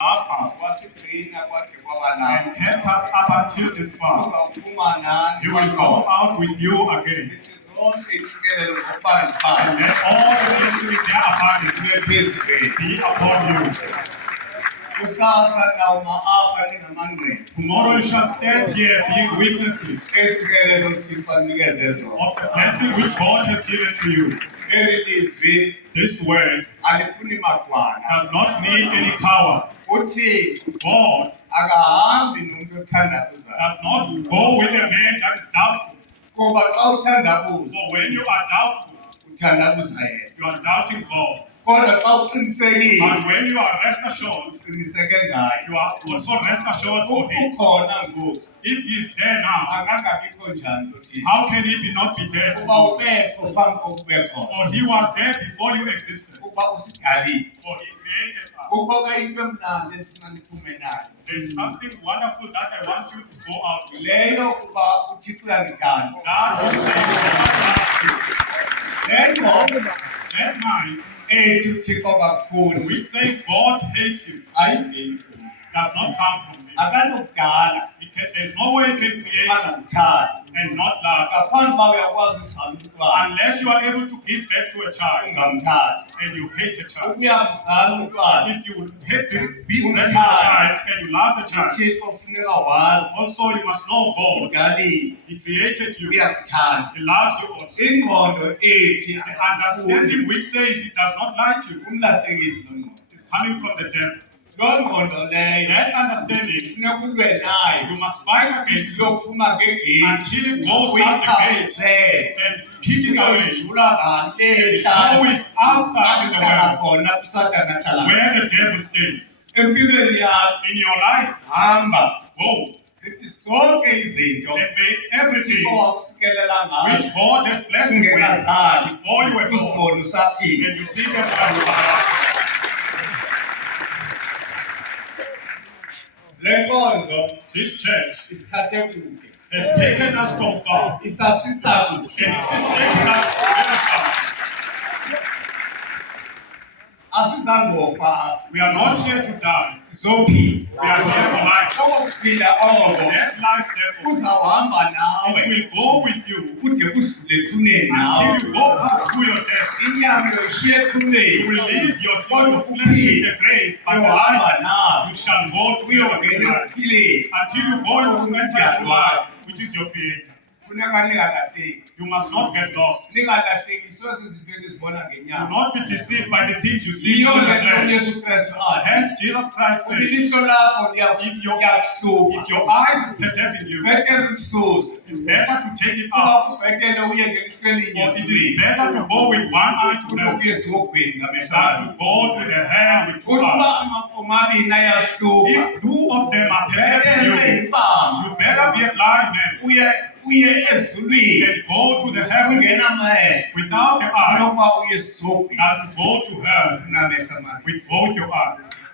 us and kept us up until this far. He will go out with you again. And let all the blessings there abundance be upon you. Tomorrow you shall stand here being witnesses of the blessing which God has given to you. This word does not need any power. God does not go with a man that is doubtful. So when you are doubtful, you are doubting God. But when you are rest assured, you are also rest assured for Him. If He is there now, how can He not be there? For He was there before you existed. For He created us. There is something wonderful that I want you to go out with. God will say, that mind which says God hates you does not come from me. There's no way you can create and not love unless you are able to give back to a child and you hate the child. If you hate being back to the child and you love the child, also you must know God. He created you. He loves you also. The understanding which says He does not like you is coming from the devil. That understanding, you must fight against it until it goes out the gate and kick it away and throw it outside in the world where the devil stays. In your life, go. And make everything which God has blessed you with before you were born, and you see them as this church has taken us from far, and it is taking us very far. We are not here to die. We are here for life. That life, therefore, it will go with you until you go past through your death. You will leave your flesh in the grave, but the life you shall go to your life until you go into mental life, which is your Creator. You must not get lost. Do not be deceived by the things you see in the flesh. Hence, Jesus Christ says, if your eyes is perturbing you, it's better to take it out. Or it is better to go with one eye to heaven than to go to the hand with two eyes. If two of them are perturbing you, you better be a blind man and go to the heaven without the eyes, than to go to hell with both your eyes.